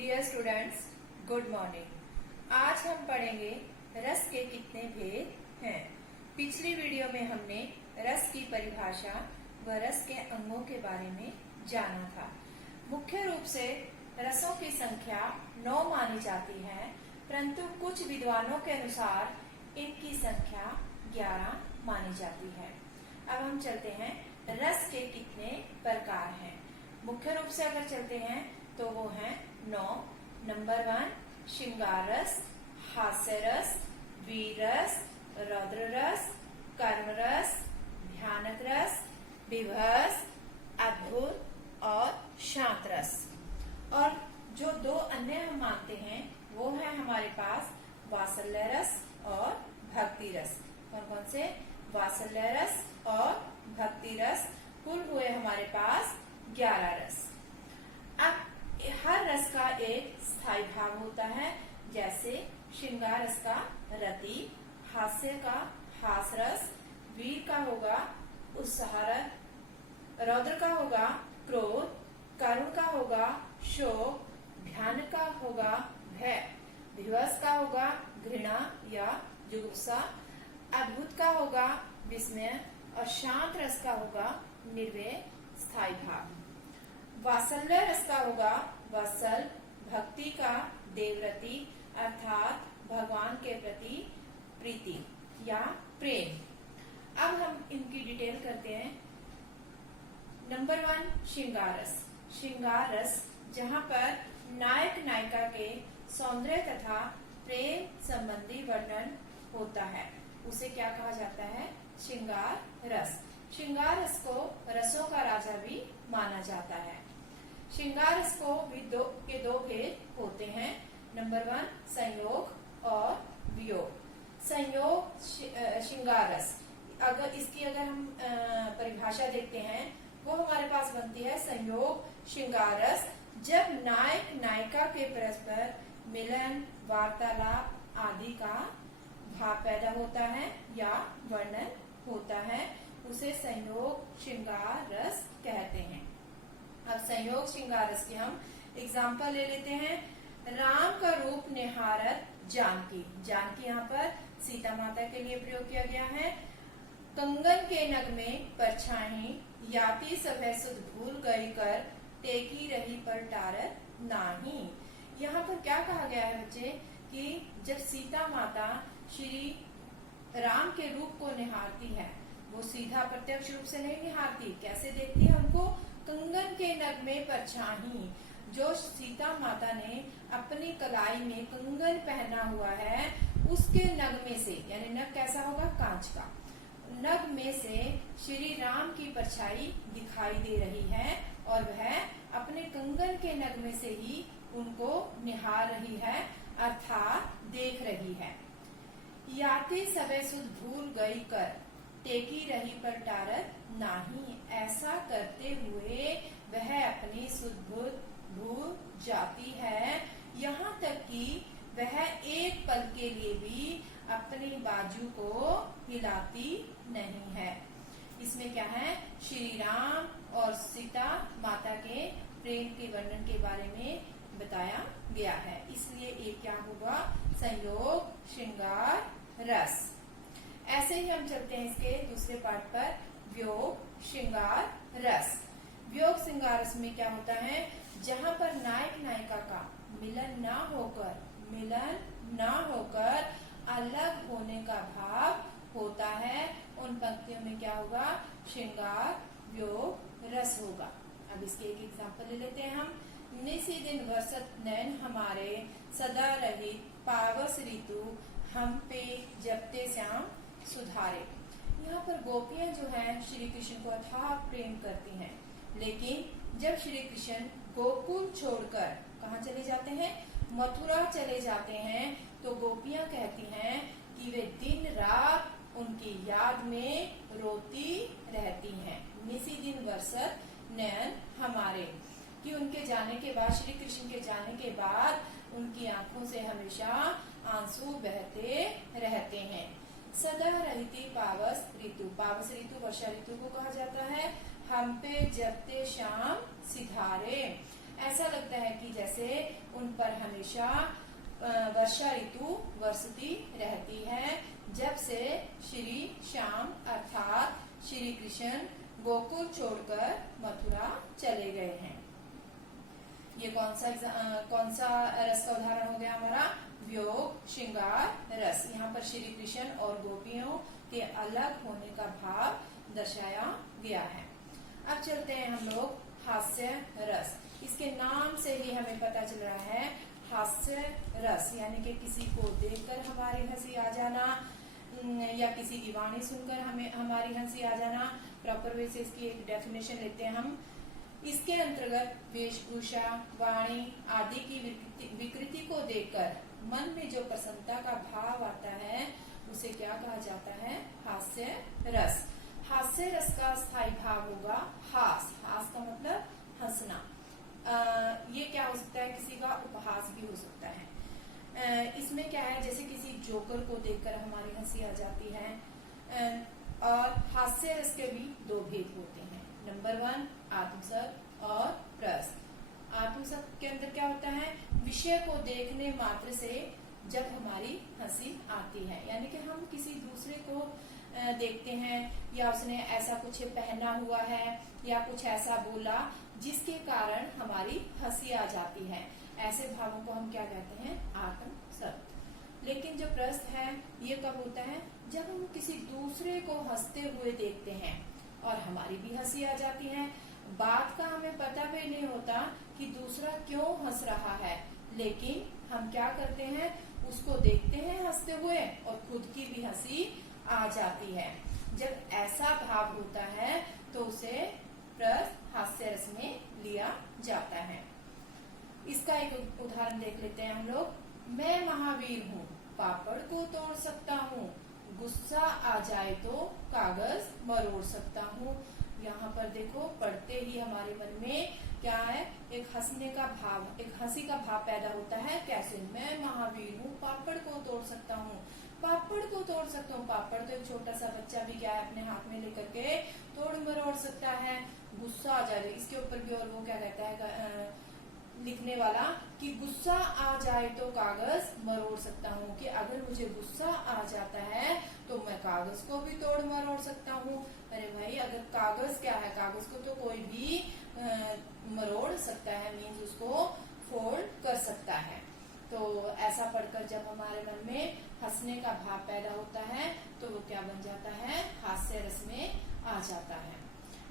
Dear students, good morning. आज हम पढ़ेंगे रस के कितने भेद हैं। पिछली वीडियो में हमने रस की परिभाषा व रस के अंगों के बारे में जाना था। मुख्य रूप से रसों की संख्या 9 मानी जाती है, परंतु कुछ विद्वानों के अनुसार इनकी संख्या 11 मानी जाती है। अब हम चलते हैं रस के कितने प्रकार हैं। मुख्य रूप से अगर चलते हैं तो वो हैं 9। नंबर 1 श्रृंगार रस, हास्य रस, वीर रस, रौद्र रस, कर्म रस, भयानक रस, विभत्स, अद्भुत और शांत रस। और जो दो अन्य हम मानते हैं वो है हमारे पास वात्सल्य रस और भक्ति रस। कौन कौन से? वात्सल्य रस और भक्ति रस। कुल हुए हमारे पास 11 रस। अब हर रस का एक स्थायी भाव होता है, जैसे श्रृंगार रस का रति, हास्य का हास रस, वीर का होगा उत्साह रस, रौद्र का होगा क्रोध, करुण का होगा शोक, भयानक का होगा भय, विभत्स का होगा घृणा या जुगुप्सा, अद्भुत का होगा विस्मय और शांत रस का होगा निर्भय स्थायी भाव। वात्सल्य रस का होगा वत्सल, भक्ति का देवरति अर्थात भगवान के प्रति प्रीति या प्रेम। अब हम इनकी डिटेल करते हैं। नंबर 1 श्रृंगार रस। श्रृंगार रस जहाँ पर नायक नायिका के सौंदर्य तथा प्रेम संबंधी वर्णन होता है, उसे क्या कहा जाता है? श्रृंगार रस। श्रृंगार रस को रसों का राजा भी माना जाता है। श्रृंगार रस को भी दो भेद होते हैं। नंबर 1 संयोग और वियोग। संयोग श्रृंगार रस, अगर हम परिभाषा देखते हैं वो हमारे पास बनती है संयोग श्रृंगार रस जब नायक नायिका के परस्पर मिलन, वार्तालाप आदि का भाव पैदा होता है या वर्णन होता है, उसे संयोग श्रृंगार रस कहते हैं। अब संयोग श्रृंगार रस की हम एग्जाम्पल ले लेते हैं। राम का रूप निहारत जानकी। जानकी यहाँ पर सीता माता के लिए प्रयोग किया गया है। कंगन के नग में परछाई, याति सभय सुध भूल गई कर, टेकी रही पर टारत नाही। यहाँ पर क्या कहा गया है बच्चे कि जब सीता माता श्री राम के रूप को निहारती है, वो सीधा प्रत्यक्ष रूप से नहीं निहारती, कैसे देखती है उनको? कंगन के नग में परछाई। जो सीता माता ने अपनी कलाई में कंगन पहना हुआ है उसके नग में से, यानी नग कैसा होगा? कांच का। नग में से श्री राम की परछाई दिखाई दे रही है और वह अपने कंगन के नग में से ही उनको निहार रही है अर्थात देख रही है। याति सबे सुध भूल गई कर, टेकी रही पर टारत नाही। ऐसा करते हुए वह अपनी सुध भूल जाती है, यहाँ तक कि वह एक पल के लिए भी अपनी बाजू को हिलाती नहीं है। इसमें क्या है? श्री राम और सीता माता के प्रेम के वर्णन के बारे में बताया गया है, इसलिए ये क्या होगा? संयोग श्रृंगार रस। ऐसे ही हम चलते हैं इसके दूसरे पार्ट पर, वियोग श्रृंगार रस। वियोग श्रृंगार रस में क्या होता है? जहाँ पर नायक नायिका का मिलन ना होकर अलग होने का भाव होता है, उन पंक्तियों में क्या होगा? श्रृंगार वियोग रस होगा। अब इसके एक एग्जाम्पल ले लेते हैं हम। निसी दिन वर्षत नैन हमारे, सदा रही पावस ऋतु हम पे जपते श्याम सुधारे। यहाँ पर गोपियां जो हैं श्री कृष्ण को अथाह प्रेम करती हैं, लेकिन जब श्री कृष्ण गोकुल छोड़कर कहाँ चले जाते हैं? मथुरा चले जाते हैं, तो गोपियां कहती हैं कि वे दिन रात उनकी याद में रोती रहती हैं। निसी दिन वर्षत नयन हमारे, कि उनके जाने के बाद, श्री कृष्ण के जाने के बाद उनकी आंखों से हमेशा आंसू बहते रहते हैं। सदा रहती पावस ऋतु। पावस ऋतु वर्षा ऋतु को कहा जाता है। हम पे जपते शाम सिधारे। ऐसा लगता है कि जैसे उन पर हमेशा वर्षा ऋतु बरसती रहती है, जब से श्री श्याम अर्थात श्री कृष्ण गोकुल छोड़कर मथुरा चले गए हैं। ये कौन सा रस का उदाहरण हो गया हमारा? वियोग श्रृंगार रस। यहाँ पर श्री कृष्ण और गोपियों के अलग होने का भाव दर्शाया गया है। अब चलते हैं हम लोग हास्य रस। इसके नाम से ही हमें पता चल रहा है हास्य रस, यानी कि किसी को देखकर हमारी हंसी आ जाना या किसी की वाणी सुनकर हमारी हंसी आ जाना। प्रॉपर वे से इसकी एक डेफिनेशन लेते हैं हम। इसके अंतर्गत वेशभूषा, वाणी आदि की विकृति को देखकर मन में जो प्रसन्नता का भाव आता है उसे क्या कहा जाता है? हास्य रस। हास्य रस का स्थायी भाव होगा हास। हास का मतलब हंसना। ये क्या हो सकता है? किसी का उपहास भी हो सकता है। इसमें क्या है, जैसे किसी जोकर को देखकर हमारी हंसी आ जाती है। और हास्य रस के भी दो भेद होते हैं। नंबर 1 आत्मसत और रस। आत्मसत के अंदर क्या होता है? विषय को देखने मात्र से जब हमारी हंसी आती है, यानी कि हम किसी दूसरे को देखते हैं या उसने ऐसा कुछ पहना हुआ है या कुछ ऐसा बोला जिसके कारण हमारी हंसी आ जाती है। ऐसे भावों को हम क्या कहते हैं? आत्मसत। लेकिन जो प्रस्थ है ये कब होता है? जब हम किसी दूसरे को हंसते हुए देखते हैं और हमारी भी हंसी आ जाती है। बात का हमें पता भी नहीं होता कि दूसरा क्यों हंस रहा है, लेकिन हम क्या करते हैं? उसको देखते हैं हंसते हुए और खुद की भी हंसी आ जाती है। जब ऐसा भाव होता है तो उसे प्रस्थ हास्य रस में लिया जाता है। इसका एक उदाहरण देख लेते हैं हम लोग। मैं महावीर हूँ, पापड़ को तोड़ सकता हूँ, गुस्सा आ जाए तो कागज मरोड़ सकता हूँ। यहाँ पर देखो, पढ़ते ही हमारे मन में क्या है? एक हंसने का भाव, एक हंसी का भाव पैदा होता है। कैसे? मैं महावीर हूँ, पापड़ को तोड़ सकता हूँ। पापड़ को तोड़ सकता हूँ। पापड़ तो एक छोटा सा बच्चा भी क्या है अपने हाथ में लेकर के तोड़ मरोड़ सकता है। गुस्सा आ जाए, इसके ऊपर भी और वो क्या कहता है लिखने वाला कि गुस्सा आ जाए तो कागज मरोड़ सकता हूँ, कि अगर मुझे गुस्सा आ जाता है तो मैं कागज को भी तोड़ मरोड़ सकता हूँ। अरे भाई, अगर कागज क्या है? कागज को तो कोई भी मरोड़ सकता है, मीन्स उसको फोल्ड कर सकता है। तो ऐसा पढ़कर जब हमारे मन में हंसने का भाव पैदा होता है तो वो क्या बन जाता है? हास्य रस में आ जाता है।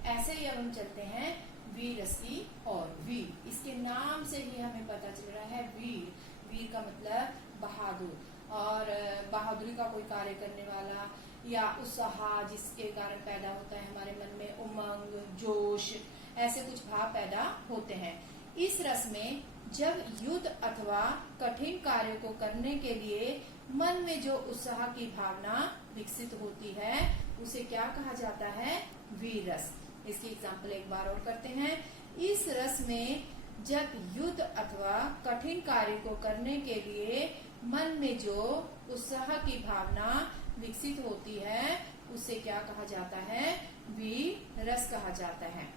ऐसे ही अब हम चलते हैं वीर रसी और वीर। इसके नाम से ही हमें पता चल रहा है वीर। वीर का मतलब बहादुर, और बहादुरी का कोई कार्य करने वाला या उत्साह जिसके कारण पैदा होता है हमारे मन में उमंग, जोश, ऐसे कुछ भाव पैदा होते हैं। इस रस में जब युद्ध अथवा कठिन कार्य को करने के लिए मन में जो उत्साह की भावना विकसित होती है उसे क्या कहा जाता है? वीर रस। इसकी एग्जाम्पल एक बार और करते हैं। इस रस में जब युद्ध अथवा कठिन कार्य को करने के लिए मन में जो उत्साह की भावना विकसित होती है उसे क्या कहा जाता है? वीर रस कहा जाता है।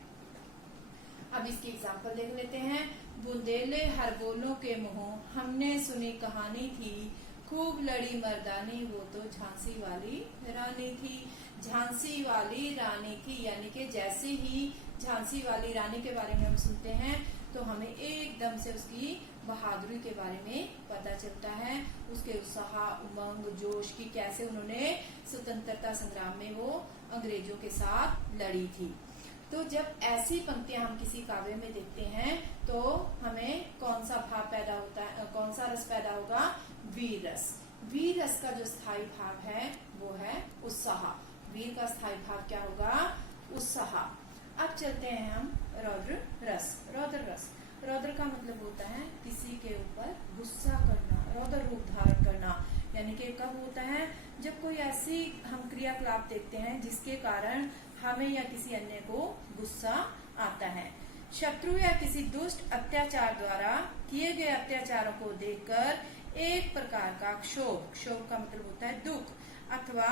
अब इसकी एग्जाम्पल देख लेते हैं। बुंदेले हर बोलों के मुंह हमने सुनी कहानी थी, खूब लड़ी मर्दानी वो तो झांसी वाली रानी थी। झांसी वाली रानी थी, यानी कि जैसे ही झांसी वाली रानी के बारे में हम सुनते हैं तो हमें एकदम से उसकी बहादुरी के बारे में पता चलता है। उसके उत्साह, उमंग, जोश की कैसे उन्होंने स्वतंत्रता संग्राम में वो अंग्रेजों के साथ लड़ी थी। तो जब ऐसी पंक्तियां हम किसी काव्य में देखते हैं तो हमें कौन सा भाव पैदा होता है? कौन सा रस पैदा होगा? वीर रस। वीर रस का जो स्थायी भाव है वो है उत्साह। वीर का स्थायी भाव क्या होगा? उत्साह। अब चलते हैं हम रौद्र रस। रौद्र रस, रौद्र का मतलब होता है किसी के ऊपर गुस्सा करना, रौद्र रूप धारण करना। यानी कि कब होता है? जब कोई ऐसी हम क्रियाकलाप देखते हैं जिसके कारण हमें या किसी अन्य को गुस्सा आता है। शत्रु या किसी दुष्ट अत्याचार द्वारा किए गए अत्याचारों को देखकर एक प्रकार का क्षोभ, क्षोभ का मतलब होता है दुख, अथवा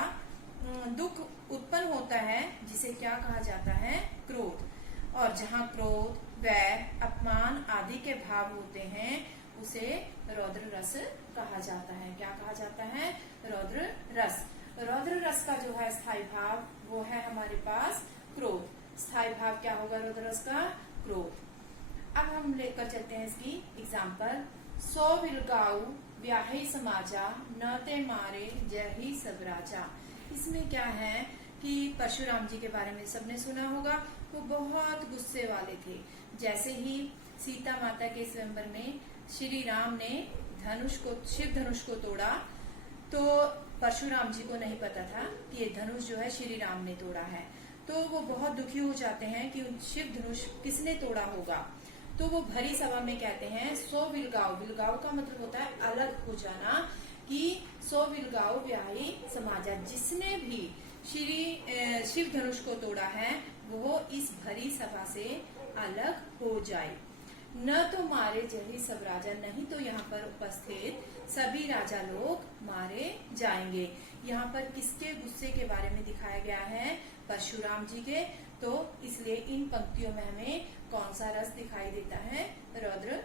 दुख उत्पन्न होता है जिसे क्या कहा जाता है? क्रोध। और जहाँ क्रोध, व अपमान आदि के भाव होते हैं उसे रौद्र रस कहा जाता है। क्या कहा जाता है? रौद्र रस। रौद्र रस का जो है स्थायी भाव वो है हमारे पास क्रोध। स्थायी भाव क्या होगा रौद्र रस का? क्रोध। अब हम लेकर चलते हैं इसकी एग्जाम्पल। सो विलगाऊ ब्याही समाजा न ते मारे जय ही सब राजा। इसमें क्या है कि परशुराम जी के बारे में सबने सुना होगा। वो बहुत गुस्से वाले थे। जैसे ही सीता माता के स्वयंवर में श्री राम ने शिव धनुष को तोड़ा तो परशुराम जी को नहीं पता था कि ये धनुष जो है श्री राम ने तोड़ा है। तो वो बहुत दुखी हो जाते हैं कि शिव धनुष किसने तोड़ा होगा। तो वो भरी सभा में कहते हैं सो विलगाओ। विलगाओ का मतलब होता है अलग हो जाना, कि सो विलगाओ ब्याही समाजा, जिसने भी श्री शिव धनुष को तोड़ा है वो इस भरी सभा से अलग हो जाए। न तो मारे जय सब राजा, नहीं तो यहाँ पर उपस्थित सभी राजा लोग मारे जाएंगे। यहाँ पर किसके गुस्से के बारे में दिखाया गया है? परशुराम जी के। तो इसलिए इन पंक्तियों में हमें कौन सा रस दिखाई देता है? रौद्र